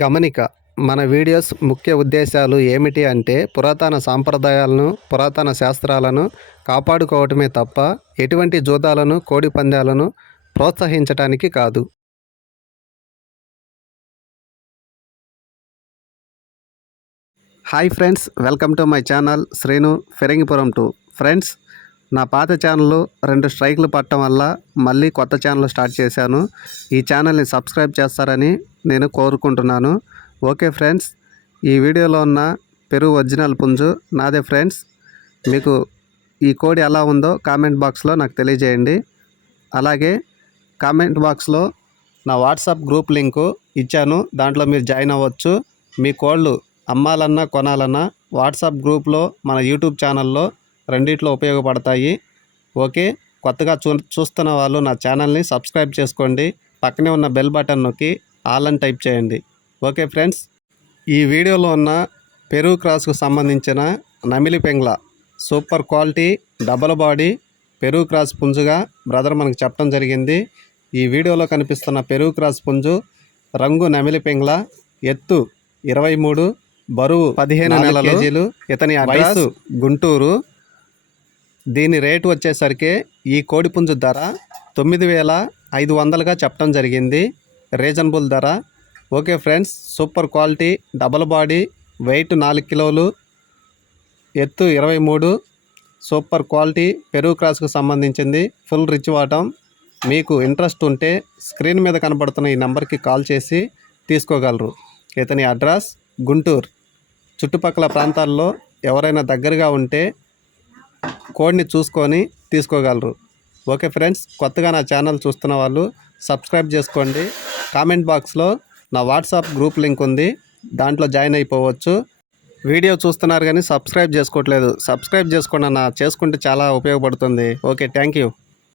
గమనిక మన వీడియోస్ ముఖ్య ఉద్దేశాలు ఏమిటి అంటే పురాతన సాంప్రదాయాలను పురాతన శాస్త్రాలను కాపాడుకోవటమే తప్ప ఎటువంటి జూదాలను కోడి పందాలను ప్రోత్సహించటానికి కాదు. Hi friends, welcome to my channel Srinu Phirangipuram 2. Friends, నా పాత ఛానల్ 2 స్ట్రైక్లు పట్టడం వల్ల మళ్ళీ కొత్త ఛానల్ స్టార్ట్ చేశాను. ఈ ఛానల్ని సబ్స్క్రైబ్ చేస్తారని నేను కోరుకుంటున్నాను. ఓకే ఫ్రెండ్స్, ఈ వీడియోలో ఉన్న పెరుగు ఒరిజినల్ పుంజు నాదే ఫ్రెండ్స్. మీకు ఈ కోడి ఎలా ఉందో కామెంట్ బాక్స్లో నాకు తెలియజేయండి. అలాగే కామెంట్ బాక్స్లో నా వాట్సాప్ గ్రూప్ లింకు ఇచ్చాను, దాంట్లో మీరు జాయిన్ అవ్వచ్చు. మీ కోళ్ళు అమ్మాలన్నా కొనాలన్నా వాట్సాప్ గ్రూప్లో మన యూట్యూబ్ ఛానల్లో రెండిట్లో ఉపయోగపడతాయి. ఓకే, కొత్తగా చూస్తున్న వాళ్ళు నా ఛానల్ని సబ్స్క్రైబ్ చేసుకోండి. పక్కనే ఉన్న బెల్ బటన్ నొక్కి ఆల్ అని టైప్ చేయండి. ఓకే ఫ్రెండ్స్, ఈ వీడియోలో ఉన్న పెరుగు క్రాస్కు సంబంధించిన నమిలి పెంగ్ల సూపర్ క్వాలిటీ డబల్ బాడీ పెరుగు క్రాస్ పుంజుగా బ్రదర్ మనకు చెప్పడం జరిగింది. ఈ వీడియోలో కనిపిస్తున్న పెరుగు క్రాస్ పుంజు రంగు నమిలి పెంగ్ల, ఎత్తు 23, బరువు 15 కేజీలు. ఇతని వయసు గుంటూరు. దీని రేటు వచ్చేసరికి ఈ కోడిపుంజు ధర 9,500గా చెప్పడం జరిగింది. రీజనబుల్ ధర. Okay friends, super quality double body, weight 4 కిలోలు, ఎత్తు 23, సూపర్ క్వాలిటీ పెరుగు క్రాస్కు సంబంధించింది. ఫుల్ రిచ్ వాటం. మీకు ఇంట్రెస్ట్ ఉంటే స్క్రీన్ మీద కనబడుతున్న ఈ నెంబర్కి కాల్ చేసి తీసుకోగలరు. ఇతని అడ్రస్ గుంటూరు. చుట్టుపక్కల ప్రాంతాల్లో ఎవరైనా దగ్గరగా ఉంటే కోడ్ని చూసుకొని తీసుకోగలరు. ఓకే ఫ్రెండ్స్, కొత్తగా నా ఛానల్ చూస్తున్న వాళ్ళు సబ్స్క్రైబ్ చేసుకోండి. కామెంట్ బాక్స్లో నా వాట్సాప్ గ్రూప్ లింక్ ఉంది, దాంట్లో జాయిన్ అయిపోవచ్చు. వీడియో చూస్తున్నారు కానీ సబ్స్క్రైబ్ చేసుకోవట్లేదు. సబ్స్క్రైబ్ చేసుకోండి అన్న, చేసుకుంటే చాలా ఉపయోగపడుతుంది. Okay, thank you.